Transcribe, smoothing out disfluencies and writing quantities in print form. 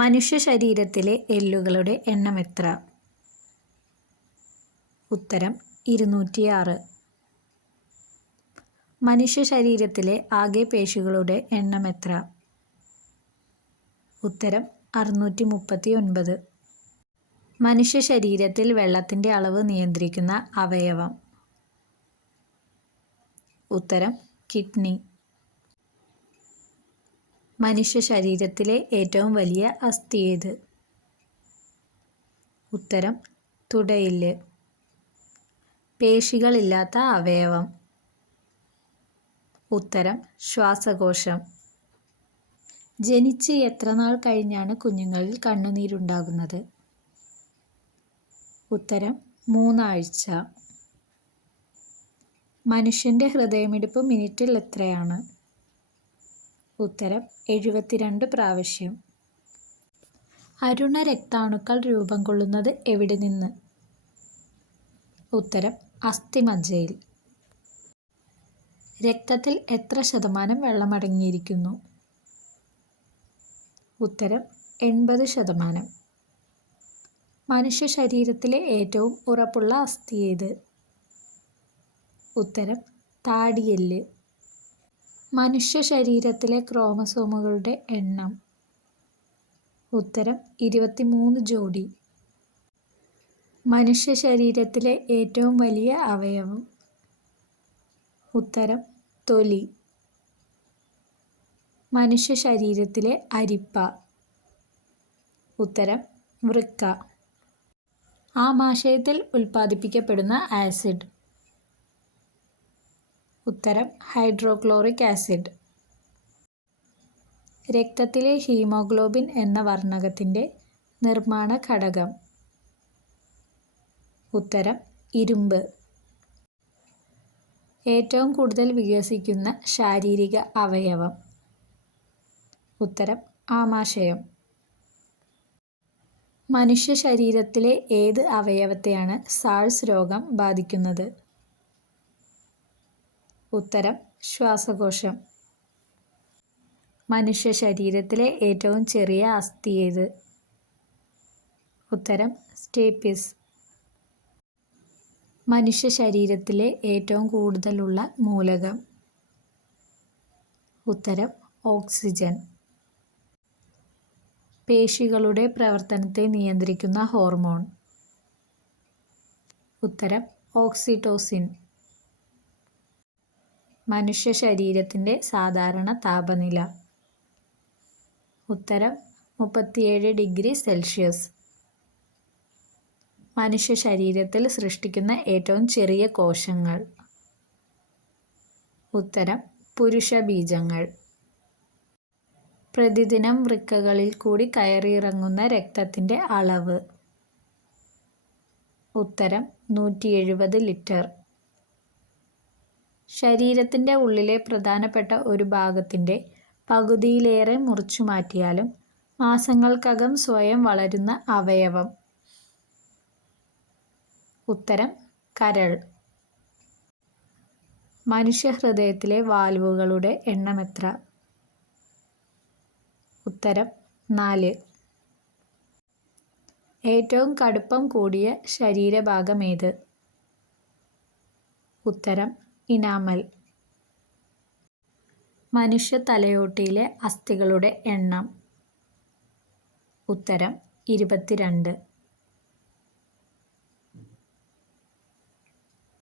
മനുഷ്യ ശരീരത്തിലെ എല്ലുകളുടെ എണ്ണം എത്ര? ഉത്തരം 206. മനുഷ്യ ശരീരത്തിലെ ആകെ പേശികളുടെ എണ്ണം എത്ര? ഉത്തരം 639. മനുഷ്യ ശരീരത്തിൽ വെള്ളത്തിൻ്റെ അളവ് നിയന്ത്രിക്കുന്ന അവയവം? ഉത്തരം കിഡ്നി. മനുഷ്യ ശരീരത്തിലെ ഏറ്റവും വലിയ അസ്ഥി ഏത്? ഉത്തരം തുടയെല്ല്. പേശികളില്ലാത്ത അവയവം? ഉത്തരം ശ്വാസകോശം. ജനിച്ച് എത്ര നാൾ കഴിഞ്ഞാണ് കുഞ്ഞുങ്ങളിൽ കണ്ണുനീരുണ്ടാകുന്നത്? ഉത്തരം 3 ആഴ്ച. മനുഷ്യൻ്റെ ഹൃദയമിടിപ്പ് മിനിറ്റിൽ എത്രയാണ്? ഉത്തരം 72 പ്രാവശ്യം. അരുണ രക്താണുക്കൾ രൂപം കൊള്ളുന്നത് എവിടെ നിന്ന്? ഉത്തരം അസ്ഥിമജ്ജയിൽ. രക്തത്തിൽ എത്ര ശതമാനം വെള്ളമടങ്ങിയിരിക്കുന്നു? ഉത്തരം 80%. മനുഷ്യ ശരീരത്തിലെ ഏറ്റവും ഉറപ്പുള്ള അസ്ഥി ഏത്? ഉത്തരം താടിയെല്ല്. മനുഷ്യ ശരീരത്തിലെ ക്രോമസോമുകളുടെ എണ്ണം? ഉത്തരം 23 ജോഡി. മനുഷ്യ ശരീരത്തിലെ ഏറ്റവും വലിയ അവയവം? ഉത്തരം തൊലി. മനുഷ്യ ശരീരത്തിലെ അരിപ്പ? ഉത്തരം വൃക്ക. ആമാശയത്തിൽ ഉൽപ്പാദിപ്പിക്കപ്പെടുന്ന ആസിഡ്? ഉത്തരം ഹൈഡ്രോക്ലോറിക് ആസിഡ്. രക്തത്തിലെ ഹീമോഗ്ലോബിൻ എന്ന വർണ്ണകത്തിൻ്റെ നിർമ്മാണ ഘടകം? ഉത്തരം ഇരുമ്പ്. ഏറ്റവും കൂടുതൽ വികസിക്കുന്ന ശാരീരിക അവയവം? ഉത്തരം ആമാശയം. മനുഷ്യ ശരീരത്തിലെ ഏത് അവയവത്തെയാണ് സാൾസ് രോഗം ബാധിക്കുന്നത്? ഉത്തരം ശ്വാസകോശം. മനുഷ്യ ശരീരത്തിലെ ഏറ്റവും ചെറിയ അസ്ഥി ഏത്? ഉത്തരം സ്റ്റേപ്പിസ്. മനുഷ്യ ശരീരത്തിലെ ഏറ്റവും കൂടുതലുള്ള മൂലകം? ഉത്തരം ഓക്സിജൻ. പേശികളുടെ പ്രവർത്തനത്തെ നിയന്ത്രിക്കുന്ന ഹോർമോൺ? ഉത്തരം ഓക്സിറ്റോസിൻ. മനുഷ്യ ശരീരത്തിൻ്റെ സാധാരണ താപനില? ഉത്തരം 37 ഡിഗ്രി സെൽഷ്യസ്. മനുഷ്യ ശരീരത്തിൽ സൃഷ്ടിക്കുന്ന ഏറ്റവും ചെറിയ കോശങ്ങൾ? ഉത്തരം പുരുഷബീജങ്ങൾ. പ്രതിദിനം വൃക്കകളിൽ കൂടി കയറിയിറങ്ങുന്ന രക്തത്തിൻ്റെ അളവ്? ഉത്തരം 170 ലിറ്റർ. ശരീരത്തിൻ്റെ ഉള്ളിലെ പ്രധാനപ്പെട്ട ഒരു ഭാഗത്തിൻ്റെ പകുതിയിലേറെ മുറിച്ചു മാറ്റിയാലും മാസങ്ങൾക്കകം സ്വയം വളരുന്ന അവയവം? ഉത്തരം കരൾ. മനുഷ്യ ഹൃദയത്തിലെ വാൽവുകളുടെ എണ്ണം എത്ര? ഉത്തരം 4. ഏറ്റവും കടുപ്പം കൂടിയ ശരീരഭാഗം ഏത്? ഉത്തരം ഇനാമൽ. മനുഷ്യ തലയോട്ടിയിലെ അസ്ഥികളുടെ എണ്ണം? ഉത്തരം 22.